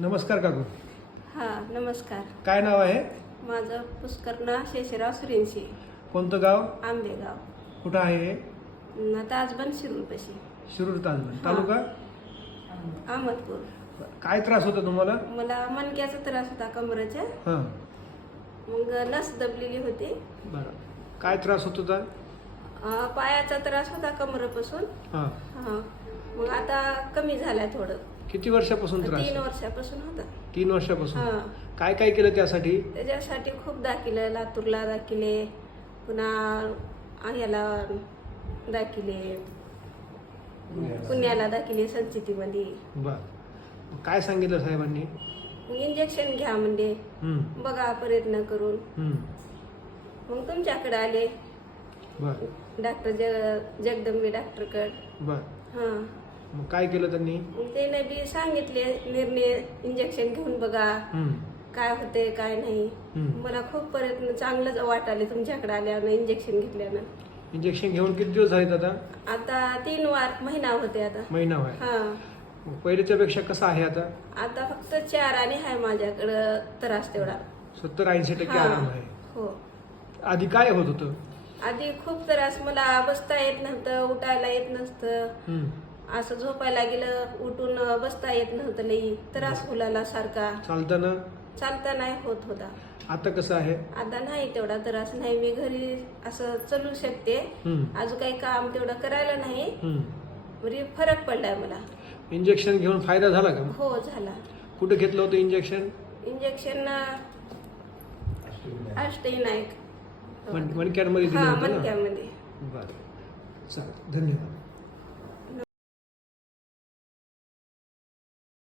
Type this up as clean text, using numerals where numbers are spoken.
नमस्कार काकू. हा नमस्कार. काय नाव आहे? माझं पुष्करणा शेषराव सुरेंशी. कोणतं गाव? आंबेगाव. कुठं आहे हे? ताजबन शिरूरपाशी. शिरूर ताजबन. हा. तालुका? अहमदपूर. काय त्रास होता तुम्हाला? मला मणक्याचा त्रास होता कमरेच्या. हां. मग नस दबलेली होती. बरं. काय त्रास होत होता? पायाचा त्रास होता कमरेपासून. हां. हा मग आता कमी झालाय थोडं. किती वर्षापासून त्रास? 3 वर्षापासून होता. 3 वर्षापासून. हा. काय काय केलं त्यासाठी? त्याच्यासाठी खूप दाखिले, लातूरला दाखिले, पुन्हा ह्याला दाखिले, पुण्याला दाखिले, संचितीमध्ये. बर. काय सांगितलं साहेबांनी? इंजेक्शन घ्या म्हणजे हम्म. बघा प्रयत्न करून. हम्म. मग तुमच्याकडे आले बर. डॉक्टर जगदंबे डॉक्टरकडे. बर. हा मग काय केलं त्यांनी? मग त्याने बी सांगितले निर्णय इंजेक्शन घेऊन बघा हम्म. काय होते काय नाही. हम्म. मला खूप प्रयत्न चांगलंच वाटाले तुमच्याकडे आल्यानं इंजेक्शन घेतल्यानं. इंजेक्शन घेऊन किती दिवस आहेत आता? आता 3 महिना होते आता. महिना आहे. हा मग पहिल्याच्या पेक्षा कसं आहे आता? आता फक्त 4 आणि आहे माझ्याकडं त्रास तेवढा. 70-80% हा. आराम आहे. हो. आधी काय होत होतं? आधी खूप त्रास, मला बसता येत नव्हतं, उठायला येत नसतं. हम्म. असं झोपायला गेलं उठून बसता येत नव्हतं, लई त्रास फुलाला सारखा. चालताना? चालता नाही होत होता. आता कसं आहे? आता नाही तेवढा त्रास नाही, मी घरी असं चलू शकते. हम्म. अजून काही काम तेवढं करायला नाही. हम्म. म्हणजे फरक पडलाय मला. इंजेक्शन घेऊन फायदा झाला का? हो झाला. कुठे घेतलं होतं इंजेक्शन? इंजेक्शन अष्टविनायक मणक्यांमध्ये दिलं हा होतं ना? मणक्यामध्ये. बरं. चालेल, धन्यवाद.